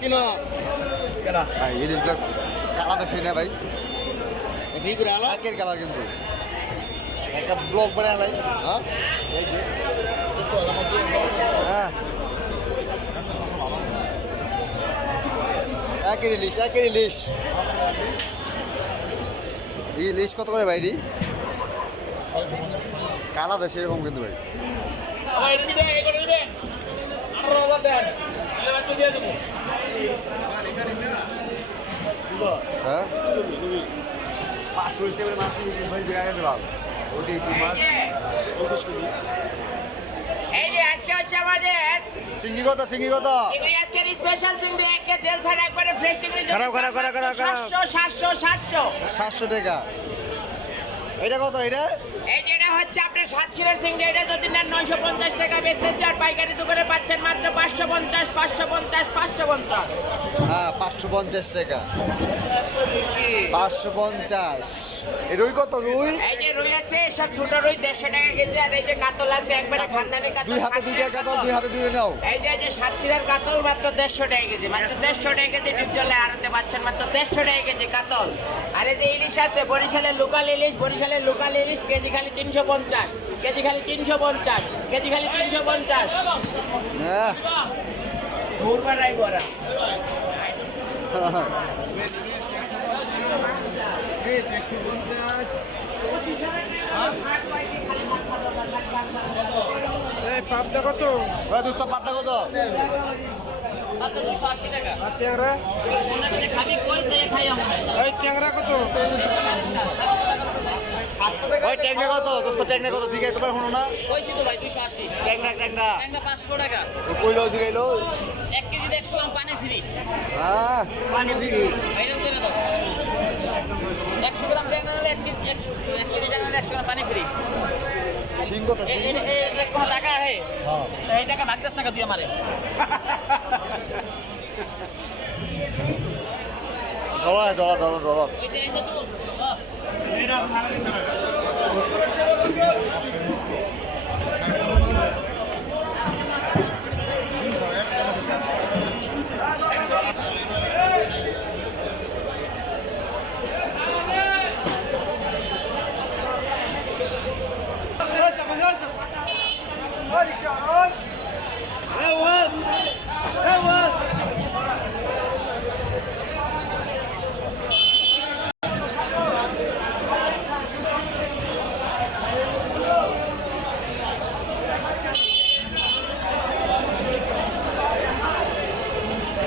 কিনো কেনা ভাই ইলিশগুলো কালারটা সেই না ভাই ফ্রি করে আলো একের কালার কিন্তু একটা ব্লগ বানালাই হ্যাঁ এই যে দোস্ত আমাকে হ্যাঁ একের ইলিশ ইলিশ কত করে ভাই কালারটা সেরকম কিন্তু ভাই আমার এটা দিবে এ করে দিবে 18000 দেন তাহলে একটু দিয়ে দেবো হ্যাঁ পাঁচশো হিসেবে মাছ ভাই জায়গায় দিলাম ওটি মাছ এই যে আজকে হচ্ছে আমাদের চিংড়ি কত চিংড়ি আজকের স্পেশাল চিংড়ি একে তেল ছাড়া একবারে ফ্রেশ চিংড়ি খারাপ 700 700 টাকা এটা কত এটা এই যে এটা হচ্ছে আপনার 7 কিলোর চিংড়ি এটা যদি নেন 950 টাকা বেচতেছে আর পাইকারি দোকানে পাচ্ছেন মাত্র 550 হ্যাঁ 550 টাকা 550 এই রুই কত রুই এই যে রুই আছে সব ছোট রুই 150 টাকা কেজি আর এই যে কাতল আছে একবারে খানদানি কাতল দুই হাতে দুইটা কাতল দুই হাতে দুইটা নাও এই যে 7 কিলোর কাতল মাত্র 150 টাকা কেজি মাত্র 150 টাকা কেজি ডিপ জলে আনতে পাচ্ছেন মাত্র 150 টাকা কেজি কাতল আর এই যে ইলিশ আছে বরিশালের লোকাল ইলিশ কেজি খালি 350 কেজি খালি 350 হ্যাঁ ঘুরবাড়াই বড়া এই পাবদা কত ওই দোস্ত পাতা কত মাত্র 280 টাকা আর ট্যাংরা খালি কোন দিয়ে খাই আমরা এই ট্যাংরা কত ওই ট্যাংরা কত দোস্ত ট্যাংরা কত জিগাই তোমার শুনো না কইছি তো ভাই 280 ট্যাংরা ট্যাংরা 500 টাকা কইলো জিগাইলো 1 কেজি 100 গ্রাম পানি ফ্রি হ্যাঁ পানি ফ্রি এইরকম করে দাও 100 গ্রাম ট্যাংরা নিলে 1 কেজি 100 গ্রাম পানি ফ্রি শিং কত শিং এই কোন টাকা হে এই টাকা ভাগদাস টাকা দিয়ে আমারে ডলার কইছে এই তো তুই